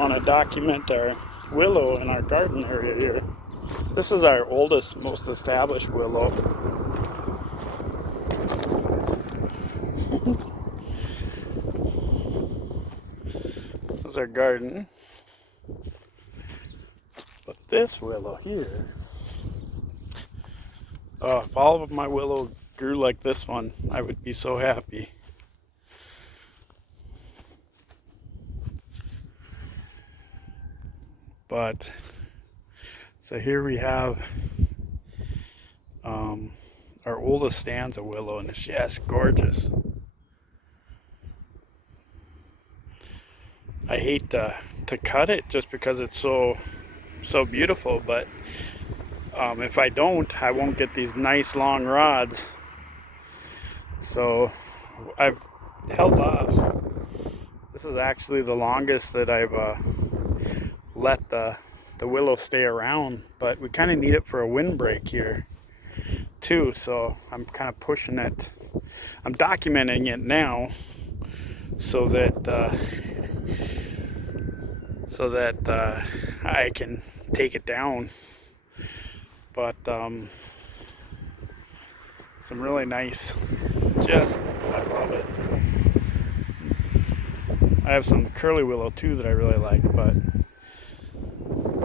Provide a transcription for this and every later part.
want to document our willow in our garden area here. This is our oldest, most established willow. This is our garden. But this willow here, if all of my willow grew like this one, I would be so happy. But so here we have our oldest stanza willow, and it's just gorgeous. I hate to cut it just because it's so beautiful, but if I don't, I won't get these nice long rods. So I've held off. This is actually the longest that I've let the willow stay around, but we kind of need it for a windbreak here too, so I'm kind of pushing it. I'm documenting it now so that I can take it down. But some really nice, I love it. I have some curly willow too that I really like, but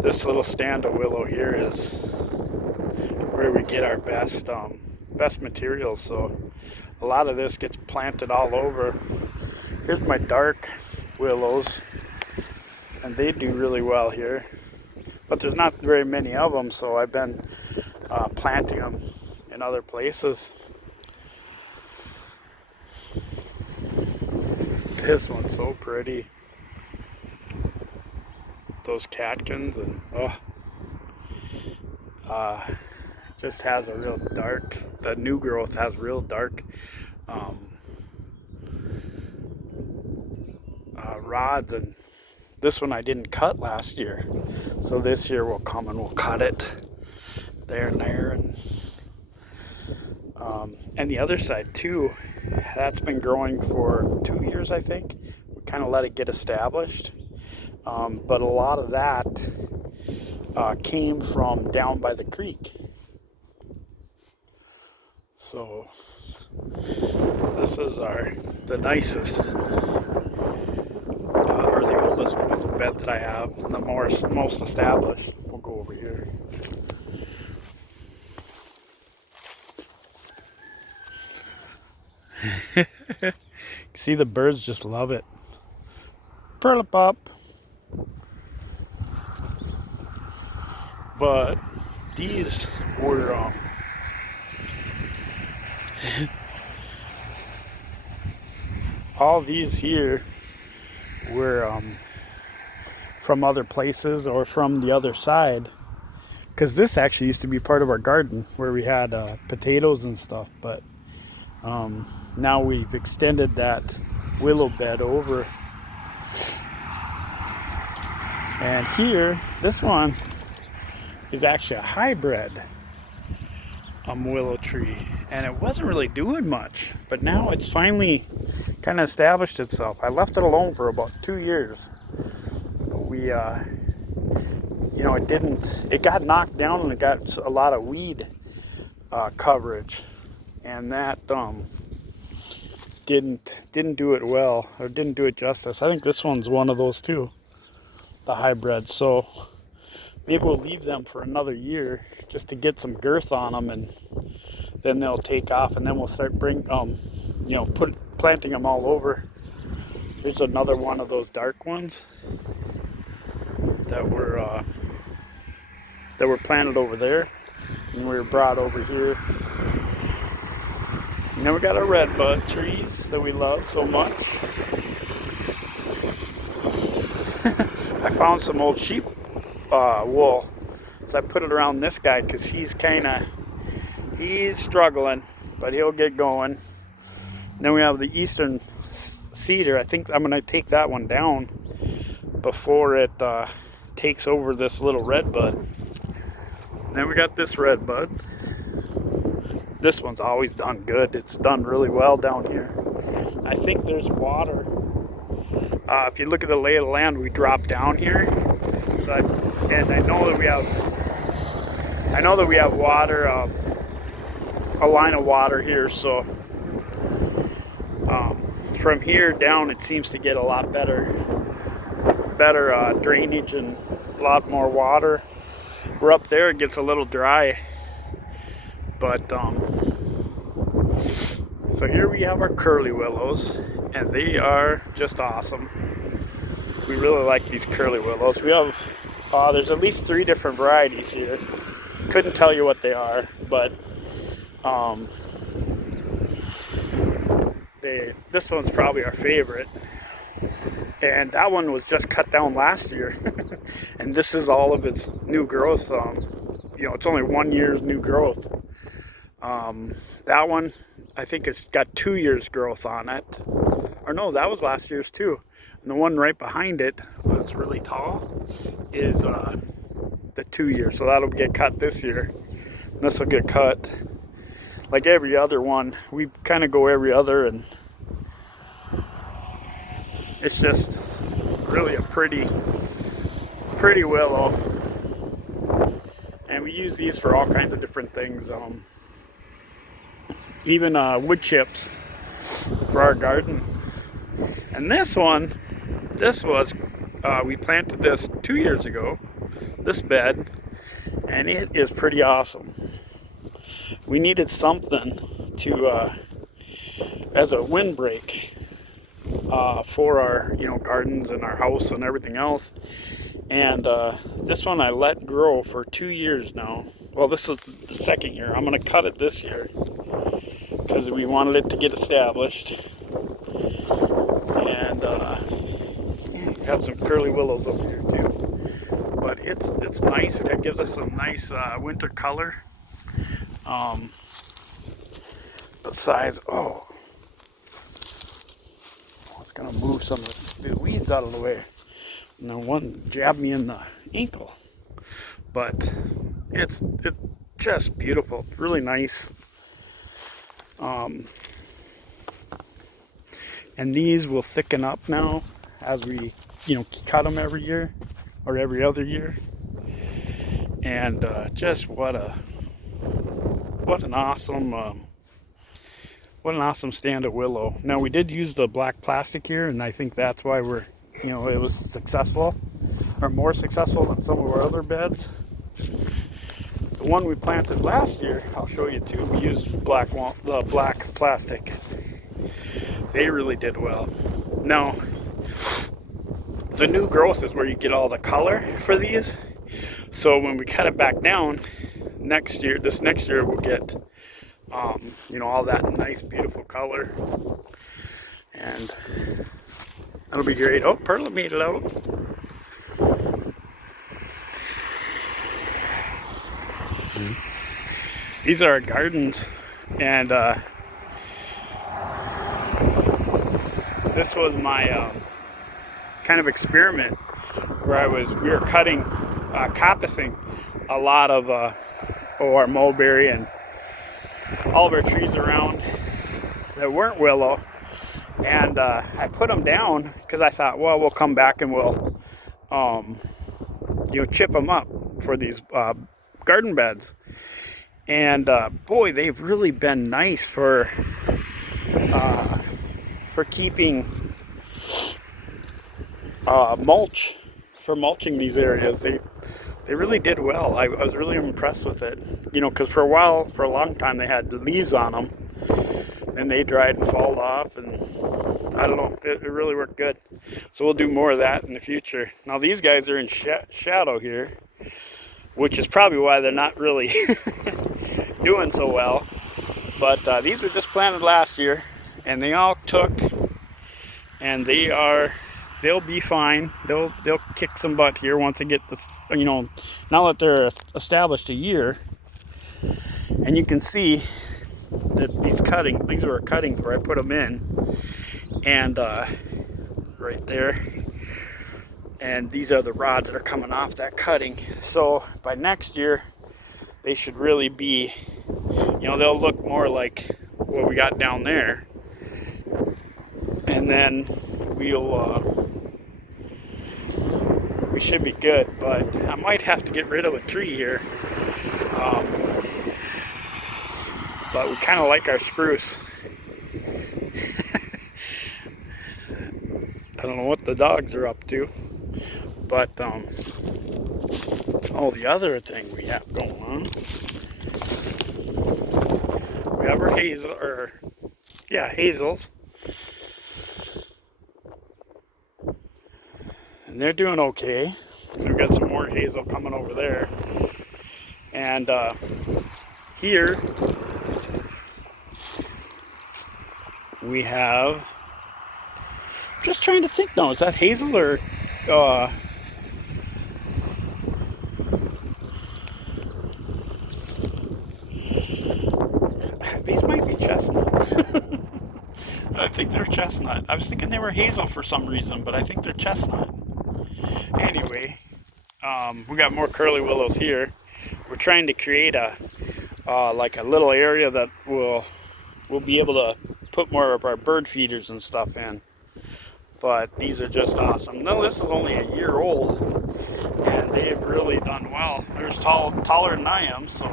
this little stand of willow here is where we get our best material. So a lot of this gets planted all over. Here's my dark willows, and they do really well here, but there's not very many of them, so I've been planting them in other places. This one's so pretty. Those catkins, and just has a real dark, the new growth has real dark rods, and this one I didn't cut last year, so this year we'll come and we'll cut it there and there, and the other side too, that's been growing for 2 years, I think. We kind of let it get established. But a lot of that came from down by the creek. So this is the nicest, or the oldest bed that I have, and the most established. We'll go over here. See, the birds just love it. Perlipop. But these were all these here were from other places or from the other side, because this actually used to be part of our garden where we had potatoes and stuff, but now we've extended that willow bed over, and here, this one is actually a hybrid willow tree, and it wasn't really doing much, but now it's finally kind of established itself. I left it alone for about 2 years. We it got knocked down, and it got a lot of weed coverage, and that didn't do it well, or didn't do it justice. I think this one's one of those too, the hybrid. So maybe we'll leave them for another year just to get some girth on them, and then they'll take off, and then we'll start planting them all over. Here's another one of those dark ones that were planted over there, and we were brought over here. And then we got our redbud trees that we love so much. I found some old sheep wool, so I put it around this guy because he's struggling, but he'll get going. And then we have the eastern cedar. I think I'm going to take that one down before it takes over this little redbud. Then we got this redbud. This one's always done good. It's done really well down here. I think there's water If you look at the lay of the land, we drop down here. So I know that we have water, a line of water here. So from here down, it seems to get a lot better drainage and a lot more water. We're up there, it gets a little dry, but so here we have our curly willows, and they are just awesome. We really like these curly willows. We have there's at least 3 different varieties here. Couldn't tell you what they are, but this one's probably our favorite. And that one was just cut down last year. And this is all of its new growth. It's only 1 year's new growth. That one, I think it's got 2 years growth on it. Or no, that was last year's too. And the one right behind it, that's really tall, is the 2 years. So that'll get cut this year. This will get cut like every other one. We kind of go every other, and it's just really a pretty willow. And we use these for all kinds of different things. Even wood chips for our garden. And this was, we planted this 2 years ago, this bed, and it is pretty awesome. We needed something to, as a windbreak for our, gardens and our house and everything else. And this one I let grow for 2 years now. Well, this is the second year. I'm going to cut it this year because we wanted it to get established. And we have some curly willows over here too. But it's nice. It gives us some nice winter color. Besides, I was going to move some of the weeds out of the way. Now one jabbed me in the ankle, but it's just beautiful, really nice. And these will thicken up now as we, cut them every year or every other year. And just what an awesome stand of willow. Now we did use the black plastic here, and I think that's why it was successful, or more successful than some of our other beds. The one we planted last year, I'll show you too. We used the black plastic. They really did well. Now, the new growth is where you get all the color for these. So when we cut it back down this next year we'll get, all that nice, beautiful color. And that'll be great. Oh, Perla made it out. These are our gardens, and this was my kind of experiment where we were cutting, coppicing a lot of our mulberry and all of our trees around that weren't willow. And I put them down because I thought, well, we'll come back and we'll, chip them up for these garden beds. And boy, they've really been nice for keeping mulch, for mulching these areas. They really did well. I was really impressed with it. Because for a long time, they had the leaves on them. And they dried and fall off, and I don't know, it really worked good. So we'll do more of that in the future. Now these guys are in shadow here, which is probably why they're not really doing so well. But these were just planted last year, and they all took, and they'll be fine. They'll kick some butt here once they get this, now that they're established a year. And you can see that these were cuttings where I put them in, and right there, and these are the rods that are coming off that cutting. So by next year they should really be, they'll look more like what we got down there, and then we'll we should be good, but I might have to get rid of a tree here. But we kind of like our spruce. I don't know what the dogs are up to, but oh, the other thing we have going on, we have our hazel, or yeah, hazels, and they're doing okay. We've got some more hazel coming over there, and here we have, just trying to think now, is that hazel or these might be chestnut. I think they're chestnut. I was thinking they were hazel for some reason, but I think they're chestnut. Anyway, we got more curly willows here. We're trying to create a like a little area that we'll be able to put more of our bird feeders and stuff in. But these are just awesome. No, this is only a year old, and they've really done well. They're taller than I am, so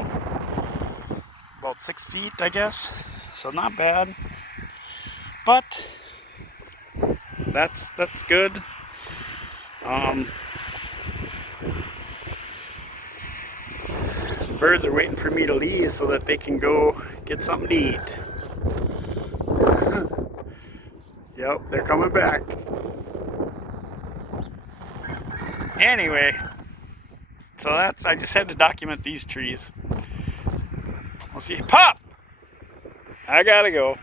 about 6 feet, I guess. So not bad. But that's good. The birds are waiting for me to leave so that they can go get something to eat. Yep, they're coming back. Anyway, so I just had to document these trees. We'll see. Pop! I gotta go.